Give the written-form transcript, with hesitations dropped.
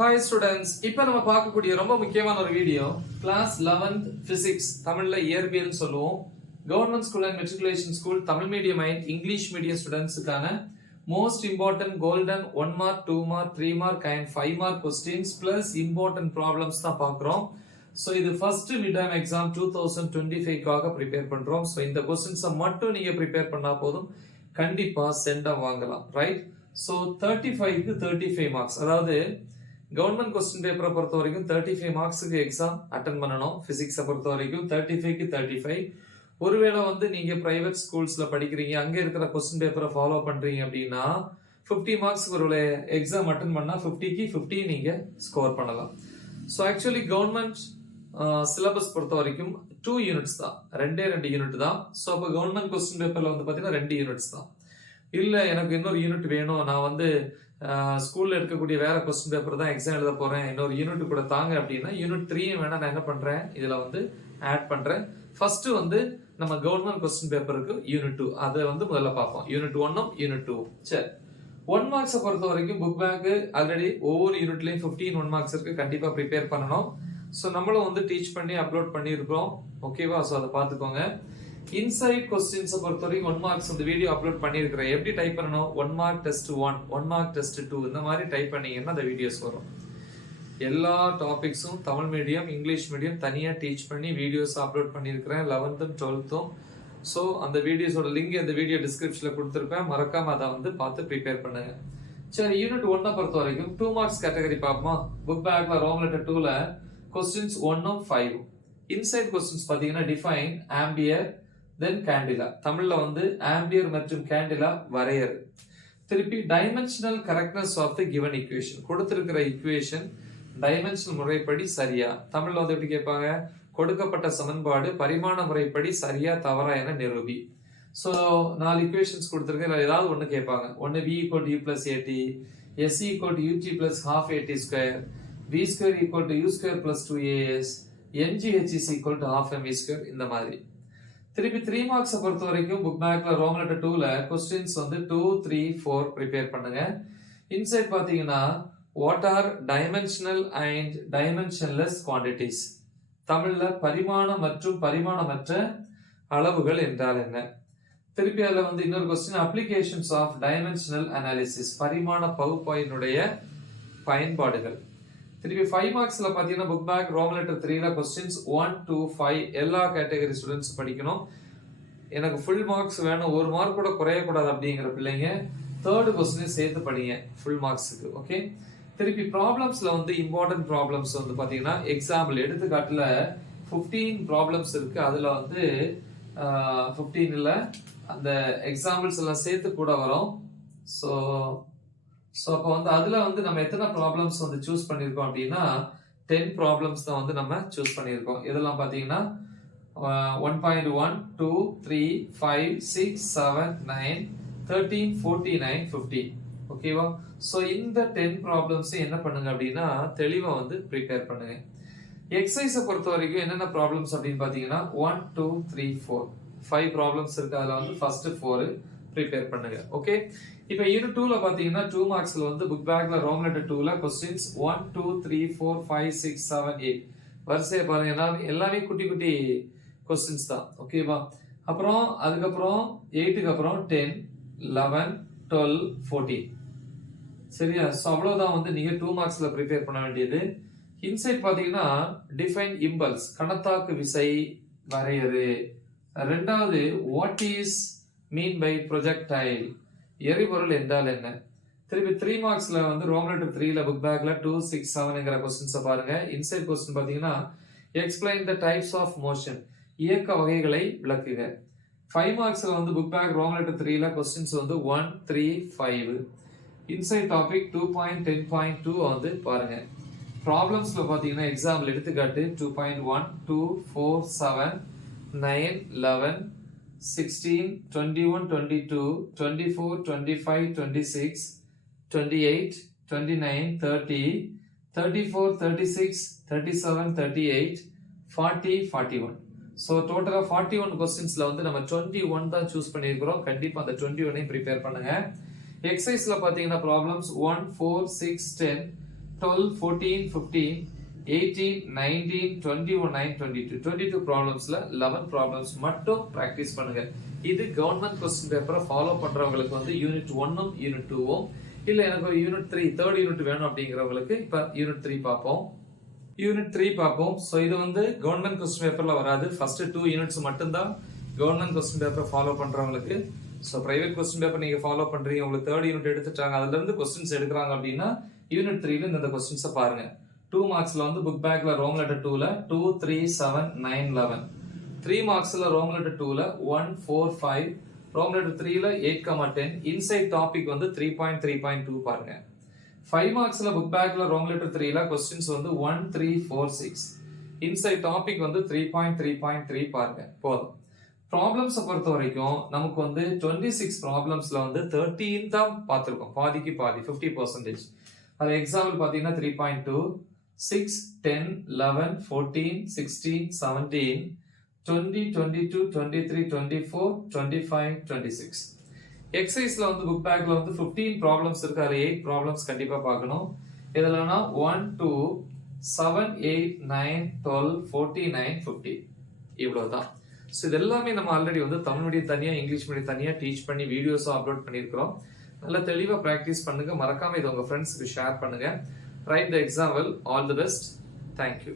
Hi students, இப்போ நம்ம பார்க்கக்கூடிய ரொம்ப முக்கியமான ஒரு வீடியோ கிளாஸ் 11th physics தமிழ்ல இயற்பியல் சொல்லுவோம். Government school and matriculation school Tamil medium and English medium ஸ்டூடெண்ட்ஸ்க்கான most important golden 1 mark 2 mark 3 mark and 5 mark questions plus important problems தான் பார்க்குறோம். ஸோ இது ஃபர்ஸ்ட் மிட் டேர்ம் எக்ஸாம் 2025க்காக ப்ரிப்பேர் பண்றோம். So இந்த கொஸ்டின்ஸை மட்டும் நீங்க ப்ரிப்பேர் பண்ணா போதும், கண்டிப்பா சென்டா வாங்கலாம், ரைட்? ஸோ 35க்கு 35 மார்க்ஸ், அதாவது கவர்மெண்ட் கொஸ்டின் பேப்பரை பொறுத்த வரைக்கும் 35 மார்க்ஸுக்கு எக்ஸாம் அட்டன் பண்ணணும். பிசிக்ஸை பொறுத்த வரைக்கும் 35க்கு 35. ஒருவேளை நீங்க பிரைவேட் ஸ்கூல்ஸ்ல படிக்கிறீங்க, அங்க இருக்கிற கொஸ்டின் பேப்பரை ஃபாலோ பண்றீங்க அப்படின்னா 50 மார்க்ஸ்க்கு ஒரு எக்ஸாம் அட்டன் பண்ணா 50க்கு 50 நீங்க ஸ்கோர் பண்ணலாம். ஸோ ஆக்சுவலி கவர்மெண்ட் சிலபஸ் பொறுத்த வரைக்கும் 2 யூனிட்ஸ் தான், 2 யூனிட் தான். ஸோ அப்போ கவர்மெண்ட் கொஸ்டின் பேப்பர்ல பாத்தீங்கன்னா 2 யூனிட்ஸ் தான். இல்ல எனக்கு இன்னொரு யூனிட் வேணும், நான் ஸ்கூல்ல இருக்கக்கூடிய வேற கொஸ்டின் பேப்பர் தான் எக்ஸாம் எழுத போறேன், இன்னொரு யூனிட் கூட தாங்க அப்படின்னா யூனிட் 3 வேணா நான் என்ன பண்றேன், இதுல ஆட் பண்றேன். ஃபர்ஸ்ட் நம்ம கவர்மெண்ட் கொஸ்டின் பேப்பருக்கு யூனிட் 2 அதை முதல்ல பார்ப்போம். யூனிட் 1ம் யூனிட் 2. சரி, 1 மார்க்ஸை பொறுத்த வரைக்கும் புக் பேக் ஆல்ரெடி ஒவ்வொரு யூனிட்லயும் 15 1 மார்க்ஸ் இருக்கு, கண்டிப்பா ப்ரிப்பேர் பண்ணணும். ஸோ நம்மளும் டீச் பண்ணி அப்லோட் பண்ணியிருக்கிறோம், ஓகேவா? ஸோ அதை பார்த்துக்கோங்க. இன்சைட் கொஸ்டின்ஸ் பொறுத்த வரைக்கும் 1 மார்க்ஸ் வீடியோ அப்லோட் பண்ணியிருக்கிறேன். எப்படி டைப் பண்ணணும்? 1 மார்க் டெஸ்ட் 1, 1 மார்க் டெஸ்ட் 2, இந்த மாதிரி டைப் பண்ணீங்கன்னா அந்த வீடியோஸ் வரும். எல்லா டாபிக்ஸும் தமிழ் மீடியம் இங்கிலீஷ் மீடியம் தனியா டீச் பண்ணி வீடியோஸ் அப்லோட் பண்ணியிருக்கிறேன், 11th 12th. ஸோ அந்த வீடியோஸோட லிங்க் இந்த வீடியோ டிஸ்கிரிப்ஷன்ல கொடுத்துருப்பேன், மறக்காம அதை பார்த்து ப்ரிப்பேர் பண்ணுங்க. சரி, யூனிட் 1 பொறுத்த வரைக்கும் 2 மார்க்ஸ் கேட்டகரி பார்ப்போமா? புக் பேக்ல ரோம் லெட்டர் 2ல கொஸ்டின்ஸ் 1ம் 5. இன்சைட் கொஸ்டின்ஸ் பாத்தீங்கன்னா டிஃபைன், ஆம்பியர், தென் கேண்டிலா. தமிழ்ல ஆம்பியர் மற்றும் கேண்டிலா வரையறு. திருப்பி dimensional correctness of the given equation, கொடுத்திருக்கிற ஈக்குவேஷன் டைமென்ஷனல் முறைப்படி சரியா. தமிழ்ல எப்படி கேட்பாங்க? கொடுக்கப்பட்ட சமன்பாடு பரிமாண முறைப்படி சரியா தவறா என நிரூபி. சோ 4 ஈக்குவேஷன்ஸ் கொடுத்திருக்கேன், ஏதாவது ஒண்ணு கேட்பாங்க. ஒன்னு v = u + at, s = ut + half at square, v square = u square + 2as, mgh = half mv², இந்த மாதிரி. திருப்பி 3 மார்க்ஸ் பொறுத்த வரைக்கும் புக் பேக்ல ரோம் லெட்டர் 2ல கொஸ்டின்ஸ் 2, 3, 4 ப்ரிப்பேர் பண்ணுங்க. இன்சைட் பாத்தீங்கன்னா what are dimensional and dimensionless quantities, தமிழ்ல பரிமாண மற்றும் பரிமாணமற்ற அளவுகள் என்றால் என்ன. திருப்பி அதுல இன்னொரு question, applications of dimensional analysis, பரிமாண பகுப்பாய்வினுடைய பயன்பாடுகள். திருப்பி 5 மார்க்ஸ்ல பாத்தீங்கன்னா புக் பேக் ரோம் லெட்டர் 3ல கொஸ்டின்ஸ் 1, 2, 5 எல்லா கேட்டகரி ஸ்டூடெண்ட்ஸ் படிக்கணும். எனக்கு ஃபுல் மார்க்ஸ் வேணும், 1 மார்க் கூட குறையக்கூடாது அப்படிங்கிற பிள்ளைங்க 3rd கொஸ்டின் சேர்த்து படிங்க ஃபுல் மார்க்ஸுக்கு, ஓகே? திருப்பி ப்ராப்ளம்ஸ்ல இம்பார்ட்டன்ட் ப்ராப்ளம்ஸ் பாத்தீங்கன்னா எக்ஸாம்பிள் எடுத்துக்காட்டுல 15 ப்ராப்ளம்ஸ் இருக்கு. அதுல 15ல அந்த எக்ஸாம்பிள்ஸ் எல்லாம் சேர்த்து கூட வரும். ஸோ அப்போ அதுல நம்ம எத்தனை ப்ராப்ளம்ஸ் சூஸ் பண்ணியிருக்கோம் அப்படின்னா 10 ப்ராப்ளம்ஸ் தான் நம்ம சூஸ் பண்ணியிருக்கோம். இதெல்லாம் பார்த்தீங்கன்னா 1.1, 2, 3, 5, 6, 7, 9, 13, 49, 50, ஓகேவா? ஸோ இந்த 10 ப்ராப்ளம்ஸ் என்ன பண்ணுங்க அப்படின்னா தெளிவா ப்ரிப்பேர் பண்ணுங்க. எக்ஸசைஸை பொறுத்த வரைக்கும் என்னென்ன ப்ராப்ளம்ஸ் அப்படின்னு பார்த்தீங்கன்னா 1, 2, 3, 4 5 ப்ராப்ளம்ஸ் இருக்கு. அதுல ஃபர்ஸ்ட் 4 ப்ரிப்பேர் பண்ணுங்க, ஓகே? இப்போ யூனிட் 2ல பாத்தீங்கன்னா 2 மார்க்ஸ்ல புக் பேக்ல ரோம் லெட்டர் 2ல கொஸ்டின்ஸ் 1, 2, 3, 4, 5, 6, 7, 8 வரிசையை பாருங்க. எல்லாமே குட்டி குட்டி கொஸ்டின்ஸ் தான், ஓகேவா? அப்புறம் அதுக்கப்புறம் 8க்கு அப்புறம் 10, 11, 12, 14, சரியா? ஸோ அவ்வளவுதான் நீங்க 2 மார்க்ஸ்ல ப்ரிப்பேர் பண்ண வேண்டியது. இன்சைட் பாத்தீங்கன்னா டிஃபைன் இம்பல்ஸ், கணத்தாக்கு விசை வரையறு. ரெண்டாவது what is mean by projectile, எரிபொருள் என்றால் என்ன. திருப்பி 3 மார்க்ஸ்ல ரோம் லெட்டர் 3ல புக் பேக்ல 2, 6, 7ங்கிற கொஸ்டின்ஸ் பாருங்க. இன்சைட் கொஸ்டின் பாத்தீங்கன்னா explain the types of motion, இயக்க வகைகளை விளக்குக. 5 மார்க்ஸ்ல புக் பேக் ரோம் லெட்டர் 3ல கொஸ்டின்ஸ் 1, 3, 5. இன்சைட் டாபிக் 2.10.2 பாருங்க. ப்ராப்ளம்ஸ்ல பாத்தீங்கன்னா எக்ஸாம்பிள் எடுத்துக்காட்டு 2.1, 2, 4, 7, 9, 11, 16, 21, 22, 24, 25, 26, 28, 29, 30, 34, 36, 37, 38, 40, 41. So total of 41 questions நம்ம 21 தான் சூஸ் பண்ணியிருக்கிறோம். கண்டிப்பா அந்த 21 ப்ரிப்பேர் பண்ணுங்க. எக்ஸசைஸ்ல பாத்தீங்கன்னா ப்ராப்ளம்ஸ் 1, 4, 6, 10, 12, 14, 15, 18, 19, 21, 9, 22. 22 ப்ராப்ளம்ஸ்ல 11 ப்ராப்ளம்ஸ் மட்டும் பிராக்டிஸ் பண்ணுங்க. இது கவர்மெண்ட் கொஸ்டின் பேப்பரை ஃபாலோ பண்றவங்களுக்கு வந்து யூனிட் 1ம் யூனிட் 2ம், இல்ல எனக்கு ஒரு யூனிட் 3 தேர்ட் யூனிட் வேணும் அப்படிங்கிறவங்களுக்கு இப்ப யூனிட் 3 பார்ப்போம். யூனிட் 3 பார்ப்போம். ஸோ இது வந்து கவர்மெண்ட் கொஸ்டின் பேப்பர்ல வராது. ஃபர்ஸ்ட் 2 யூனிட்ஸ் மட்டும்தான் கவர்மெண்ட் கொஸ்டின் பேப்பர் ஃபாலோ பண்றவங்களுக்கு. ஸோ பிரைவேட் கொஸ்டின் பேப்பர் நீங்க ஃபாலோ பண்றீங்க, உங்களுக்கு தேர்ட் யூனிட் எடுத்துட்டாங்க, அதுல இருந்து கொஸ்டின்ஸ் எடுக்கிறாங்க அப்படின்னா யூனிட் 3ல இந்த கொஸ்டின்ஸை பாருங்க. 2 மார்க்ஸ்ல வந்து புக் பேக்ல ரோம் லெட்டர் 2ல 2, 3, 7, 9, 11. 3 மார்க்ஸ்ல ரோம் லெட்டர் 2ல 1, 4, 5, ரோம் லெட்டர் 3ல 8, 10. இன்சைட் டாபிக் வந்து 3.3.2 பாருங்க. 5 மார்க்ஸ்ல புக் பேக்ல ரோம் லெட்டர் 3ல கொஸ்டின்ஸ் வந்து 1, 3, 4, 6. இன்சைட் டாபிக் வந்து 3.3.3 பாருங்க. போதும். ப்ராப்ளம்ஸை பொறுத்த வரைக்கும் நமக்கு வந்து 26 ப்ராப்ளம்ஸ்ல வந்து 13 தான் பார்த்துருக்கோம், பாதிக்கு பாதி 50%. அது எக்ஸாம்பிள் பார்த்தீங்கன்னா 3.2, 6, 10, 11, 14, 16, 17, 20, 22, 23, 24, 25, 26. எக்ஸசைஸ்ல வந்து புக் பேக்ல வந்து 15 ப்ராப்ளம்ஸ் இருக்கு, அதுல 8 ப்ராப்ளம்ஸ் கண்டிப்பா பார்க்கணும். இதுலனா 1, 2, 7, 8, 9, 12, 49, 50 இவ்வளவுதான். ஸோ இது எல்லாமே நம்ம ஆல்ரெடி வந்து தமிழ் மீடியம் தனியா இங்கிலீஷ் மீடியம் தனியா டீச் பண்ணி வீடியோஸும் அப்லோட் பண்ணியிருக்கிறோம். நல்லா தெளிவா ப்ராக்டிஸ் பண்ணுங்க. மறக்காம இதை உங்க ஃப்ரெண்ட்ஸ்க்கு ஷேர் பண்ணுங்க. Right the example. All the best. Thank you.